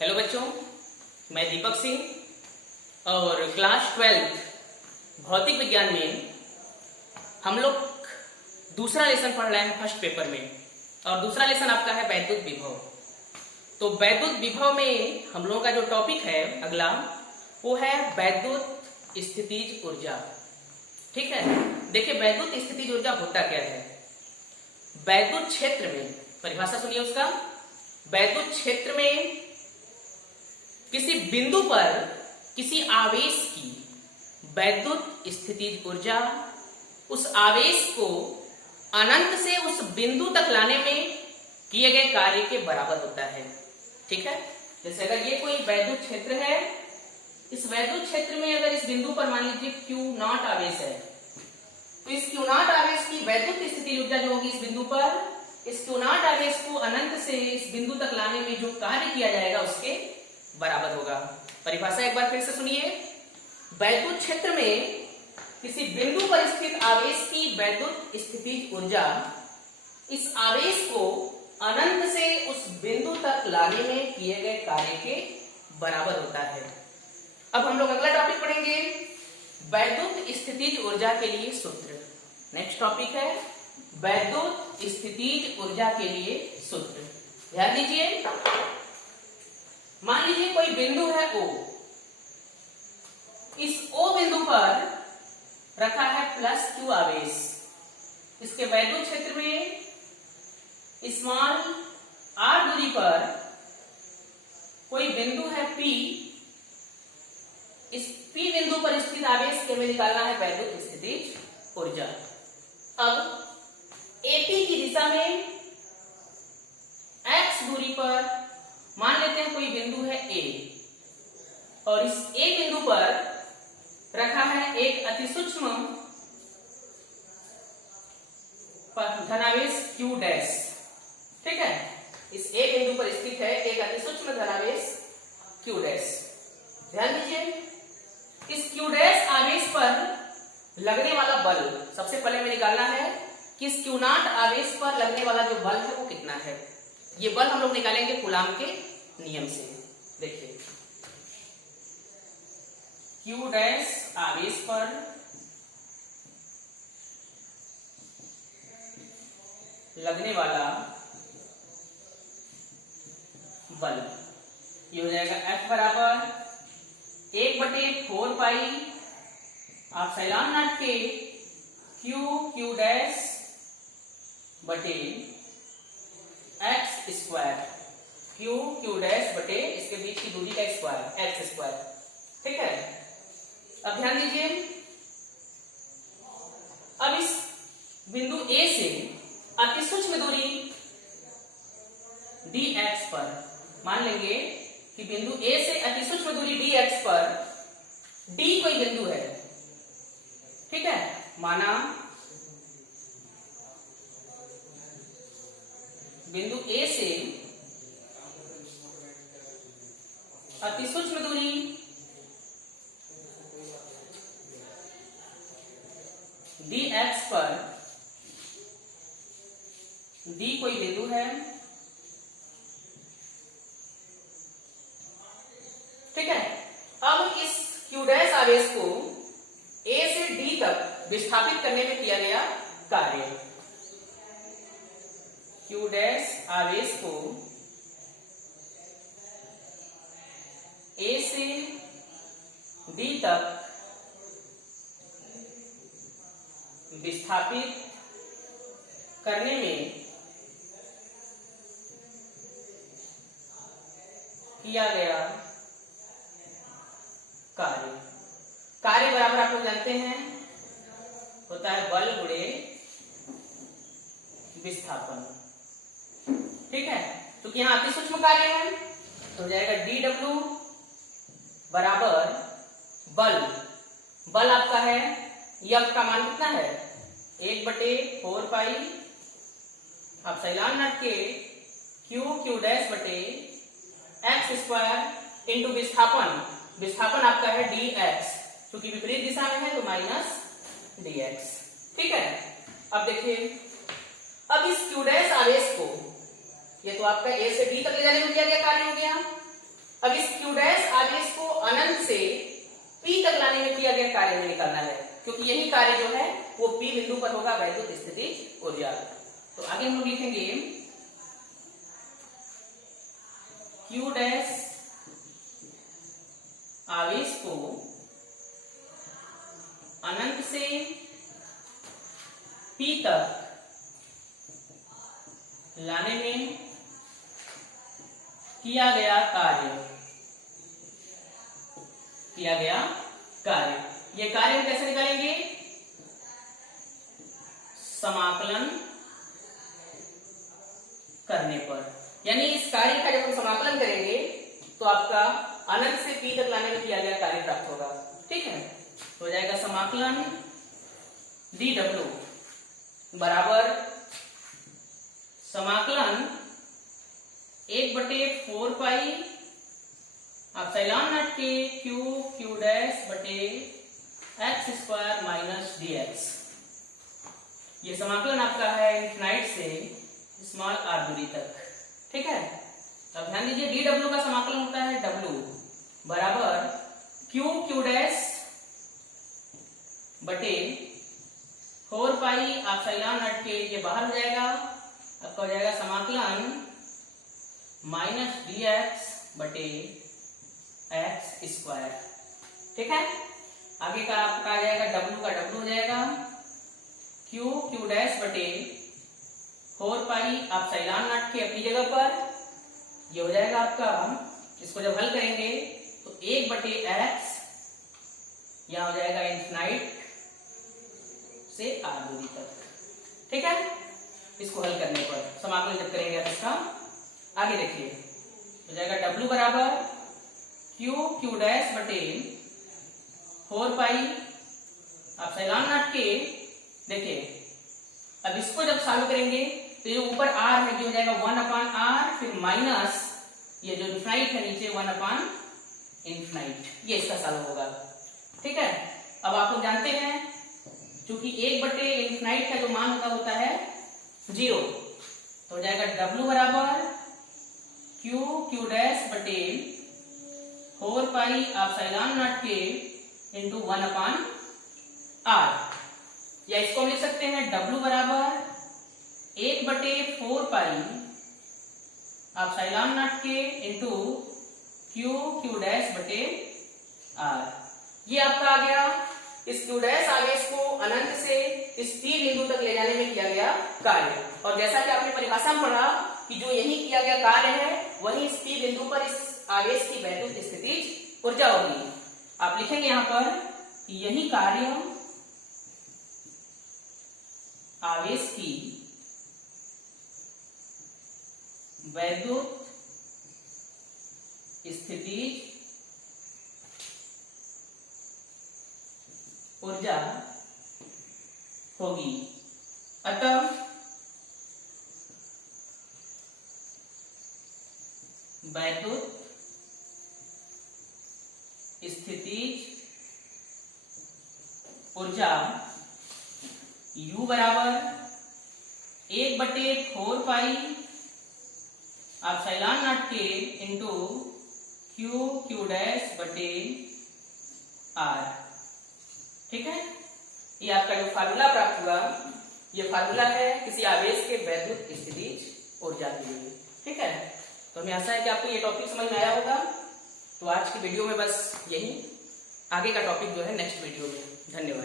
Hello बच्चों, मैं दीपक सिंह और क्लास 12 भौतिक विज्ञान में हम लोग दूसरा लेसन पढ़ रहे हैं फर्स्ट पेपर में। और दूसरा लेसन आपका है वैद्युत विभव। तो वैद्युत विभव में हम लोगों का जो टॉपिक है अगला वो है वैद्युत स्थितिज ऊर्जा। ठीक है, देखिए वैद्युत स्थितिज ऊर्जा होता क्या है। वैद्युत क्षेत्र में, परिभाषा सुनिए उसका, वैद्युत क्षेत्र में किसी बिंदु पर किसी आवेश की वैद्युत स्थितिज ऊर्जा उस आवेश को अनंत से उस बिंदु तक लाने में किए गए कार्य के बराबर होता है। ठीक है, जैसे अगर ये कोई वैद्युत क्षेत्र है, इस वैद्युत क्षेत्र में अगर इस बिंदु पर मान लीजिए Q0 आवेश है, तो इस Q0 आवेश की वैद्युत स्थितिज ऊर्जा जो होगी इस बिंदु पर, इस Q0 आवेश को अनंत से इस बिंदु तक लाने में जो कार्य किया जाएगा उसके बराबर होगा। परिभाषा एक बार फिर से सुनिए। वैद्युत क्षेत्र में किसी बिंदु पर स्थित आवेश की वैद्युत स्थितिज ऊर्जा इस आवेश को अनंत से उस बिंदु तक लाने में किए गए कार्य के बराबर होता है। अब हम लोग अगला टॉपिक पढ़ेंगे, वैद्युत स्थितिज ऊर्जा के लिए सूत्र। नेक्स्ट टॉपिक है वैद्युत स्थितिज ऊर्जा के लिए सूत्र। ध्यान दीजिए, मान लीजिए कोई बिंदु है O, इस O बिंदु पर रखा है +Q आवेश। इसके वैद्युत क्षेत्र में स्मॉल r दूरी पर कोई बिंदु है P, इस P बिंदु पर स्थित आवेश के में निकालना है वैद्युत स्थितिज ऊर्जा। अब AP की दिशा में x दूरी पर मान लेते हैं कोई बिंदु है A, और इस A बिंदु पर रखा है एक अति सूक्ष्म धनावेश Q डैश। ठीक है, इस A बिंदु पर स्थित है एक अति सूक्ष्म धनावेश Q डैश। ध्यान दीजिए, इस Q डैश आवेश पर लगने वाला बल सबसे पहले हमें निकालना है कि इस Q0 आवेश पर लगने वाला जो बल है वो कितना है। ये बल हम लोग निकालेंगे कूलाम के नियम से। देखिए, Q डैश आवेश पर लगने वाला बल ये हो जाएगा F बराबर 1/4 पाई एप्सिलॉन नॉट के Q डैश बटे x स्क्वायर, Q डैश बटे इसके बीच की दूरी का स्क्वायर x स्क्वायर। ठीक है, अब ध्यान दीजिए, अब इस बिंदु A से अति सूक्ष्म दूरी dx पर मान लेंगे कि बिंदु A से अति सूक्ष्म दूरी dx पर D कोई बिंदु है। ठीक है, माना बिंदु A से अति सूक्ष्म दूरी dx पर D कोई बिंदु है। ठीक है, अब इस Q डैश आवेश को A से D तक विस्थापित करने में किया गया कार्य, Q डैश आवेश को A से D तक विस्थापित करने में किया गया कार्य बराबर आप लोग जानते हैं होता है बल गुणे विस्थापन। ठीक है, तो यहां अति सूक्ष्म कार्य है तो हो जाएगा dw बराबर बल आपका है, F का मान कितना है 1/4 पाई एप्सिलॉन नॉट के Q डैश बटे x स्क्वायर इंटू विस्थापन आपका है dx, क्योंकि विपरीत दिशा में है तो -dx। ठीक है, अब देखिए, अब इस Q डैश आवेश को ये तो आपका A से D तक ले जाने में किया गया कार्य हो गया। अब इस q डैश आवेश को अनंत से p तक लाने में किया गया कार्य में निकालना है, क्योंकि यही कार्य जो है वो p बिंदु पर होगा, वैद्युत स्थितिज ऊर्जा। तो आगे हम लोग लिखेंगे q डैश आवेश को अनंत से p तक लाने में किया गया कार्य। ये कार्य हम कैसे निकालेंगे? समाकलन करने पर, यानी इस कार्य का जब हम समाकलन करेंगे तो आपका अनंत से p तक लाने में किया गया कार्य प्राप्त होगा। ठीक है, तो हो जाएगा समाकलन dw बराबर समाकलन 1/4 पाई एप्सिलॉन नॉट के q डैश बटे x स्क्वायर माइनस dx। ये समाकलन आपका है इनफिनाइट से स्मॉल r दूरी तक। ठीक है, अब ध्यान दीजिए dw का समाकलन होता है w बराबर q डैश बटे 4 पाई एप्सिलॉन नॉट के, ये बाहर हो जाएगा, आपका हो जाएगा समाकलन माइनस dx बटे x स्क्वायर। ठीक है, आगे का आपका आ जाएगा w का w हो जाएगा q डैश बटे 4 पाई एप्सिलॉन नॉट के अपनी जगह पर, ये हो जाएगा आपका, इसको जब हल करेंगे तो 1/x यहां हो जाएगा इनफिनाइट से r दूरी तक। ठीक है, इसको हल करने पर समाकलन जब करेंगे आप इसका, आगे देखिए हो जाएगा w बराबर q डैश बटे 4 पाई एप्सिलॉन नॉट के। देखिए अब इसको जब सॉल्व करेंगे तो ये ऊपर r है, ये हो जाएगा 1/r, फिर माइनस ये जो इनफिनाइट है नीचे 1/इनफिनाइट, ये इसका सॉल्व होगा। ठीक है, अब आप लोग जानते हैं क्योंकि 1/इनफिनाइट का जो मान होता है 0, तो हो जाएगा w बराबर q डैश बटे 4 पाई एप्सिलॉन नॉट के इंटू 1/r, या इसको हम लिख सकते हैं w बराबर 1/4 पाई एप्सिलॉन नॉट के इंटू q डैश बटे r। ये आपका आ गया इस q डैश आवेश को अनंत से इस p बिंदु तक ले जाने में किया गया कार्य। और जैसा कि आपने परिभाषा में पढ़ा कि जो यही किया गया कार्य है वही इस p बिंदु पर इस आवेश की वैद्युत स्थितिज ऊर्जा होगी। आप लिखेंगे यहां पर कि यही कार्य आवेश की वैद्युत स्थितिज ऊर्जा होगी। अतः वैद्युत स्थितिज ऊर्जा U बराबर 1/4 पाई एप्सिलॉन नॉट के इंटू q डैश बटे r। ठीक है, ये आपका जो फार्मूला प्राप्त हुआ ये फार्मूला है किसी आवेश के वैद्युत स्थितिज ऊर्जा के लिए। ठीक है, तो हमें आशा है कि आपको ये टॉपिक समझ में आया होगा। तो आज की वीडियो में बस यही, आगे का टॉपिक जो है नेक्स्ट वीडियो में। धन्यवाद।